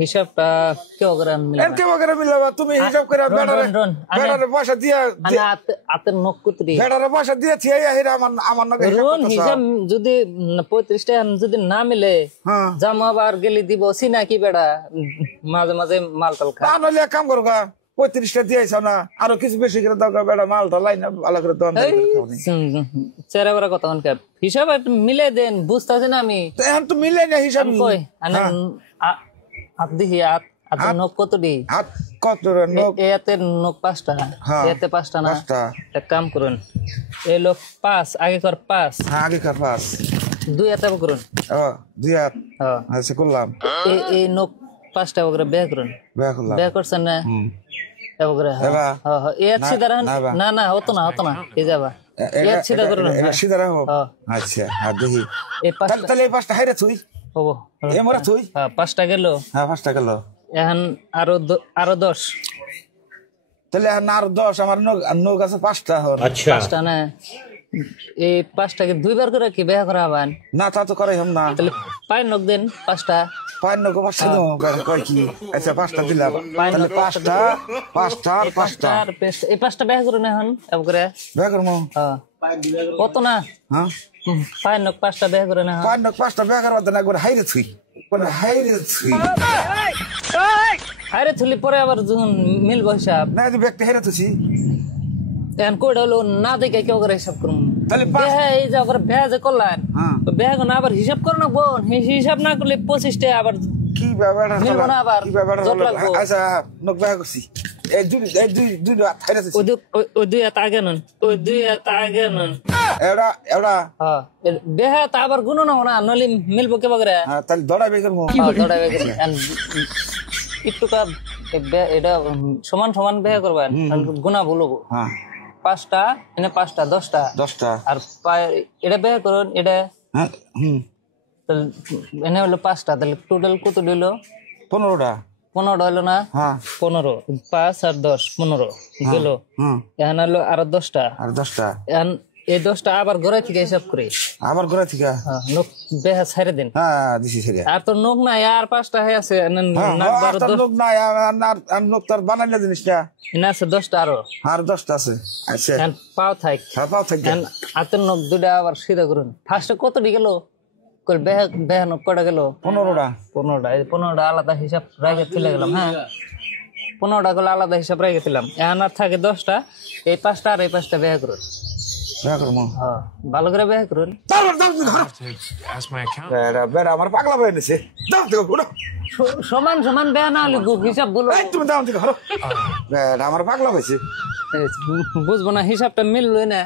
হিসাবটা কেউ করে এর কেউ করে মিলাবা তুমি হিসাব করে বেড়ারে পয়সা দিয়া হাতের নখ কুতরি বেড়ারে পয়সা দিয়েছি এই আহিরা আমার নগে হিসাব যদি 35 টাকা যদি না মিলে জামা আবার গেলি দিব সিনা কি বেড়া মাঝে মাঝে মাল টাল খা নইলে এক কাম করো 35 টা দিয়েছ না আরো কিছু বেশি করে দাও বেড়া মালটা লাইন ভালো করে দন চেরা বড় কথা কোন হিসাব মিলে দেন বুঝতাছি না আমি এখন তো মিলে না হিসাব কই হাত দেখি হাত নখ কতটি হাত কত নখ এতে নখ 5টা এতে 5টা না এক কাম করুন এই লোক 5 আগে কর 5 হ্যাঁ আগে কর 5 দুই হাতে করুন 2 হাত আচ্ছা করলাম এই নখ 5টা করে বের করুন বের করছেন না এবারে হ্যাঁ এক সিধা না না হতো না এই যাবা এক সিধা করুন সিধা রাখো আচ্ছা আর দেখি এই তাহলে এই 5টা হাইরে তুই হবো এ মোরা তুই 5টা গেল হ্যাঁ 5টা গেল এখন আরো 10 তাহলে এখন আর 10 আমার নখ আছে 5টা হল আচ্ছা 5টা না এই 5টাকে দুইবার করে কি বেয়া করা হবেন না তা তো করাই হম না তাহলে পায়ের নখ দেন 5টা পায়ের নখ 5টা দাও কয় কি আচ্ছা 5টা দিলাম তাহলে 5টা এই 5টা বেয়া করুন এখন এবারে বেয়া করমু কত না হ্যাঁ পায়ের নখ 5টা বেয়া করে না পায়ের নখ 5টা বেয়া করবা না একবার হাইরে থুই হাইরে থুলি পরে আবার যখন মিলবো হিসাব না তুই ব্যক্তি হাইরে থুছি এখন কইটা হলো না দেখে কেউ করে হিসাব করুন তাহলে এই যে আবার বেয়া যে করলেন বেয়া না আবার হিসাব করে না বোন হিসাব না করলে 25টা আবার কি ব্যাপার মিলবো না আবার কি ব্যাপার আচ্ছা নখ বেয়া করছি এই দুই হাইরে থুছি ওই দুই হাত আগে নন ওই দুই হাত আগে নন এওড়া হ্যাঁ বেহা তা আবার গুণ না নলি মিলবো কে বগরে তাহলে দড়া বের করবো দড়া বের একটু এটা সমান সমান বেহা করবেন গুণা বলবো 5টা এনে 5টা 10টা আর এটা বেহা করুন এটা এনে হলো 5টা তাহলে টোটাল কত দিল 15টা 15 হলো না 15 5 আর 10 15 গেল এখন হলো আরো 10টা এখন এই 10টা আবার ঘরে থেকে হিসাব করে আবার ঘরে থেকে নখ বেহা ছেড়ে দেন দিছি ছেড়ে আর তো নখ নাই আর 5টা হয়ে আছে নখ নাই আর নখ তার বানাইলে জিনিসটা না আছে 10টা আর 10টা আছে আচ্ছা পাও থাক হাতের নখ দুটা আবার সিধা করুন ফার্স্টে কতটি গেল কল বেহা নখ কটা গেল 15টা এই 15টা আলাদা হিসাব রেখে তুলে গেলাম হ্যাঁ 15টা গুলো আলাদা হিসাব রেখে দিলাম এখন আর থাকে 10টা এই 5টা আর এই 5টা বেহা করুন ভালো করে বেহা করুন আমার পাগলা হয়ে গেছে সমান সমান বেহা না হলে হিসাব বলো তুমি দাও আমার পাগলা হয়েছে বুঝবো না হিসাবটা মিললো না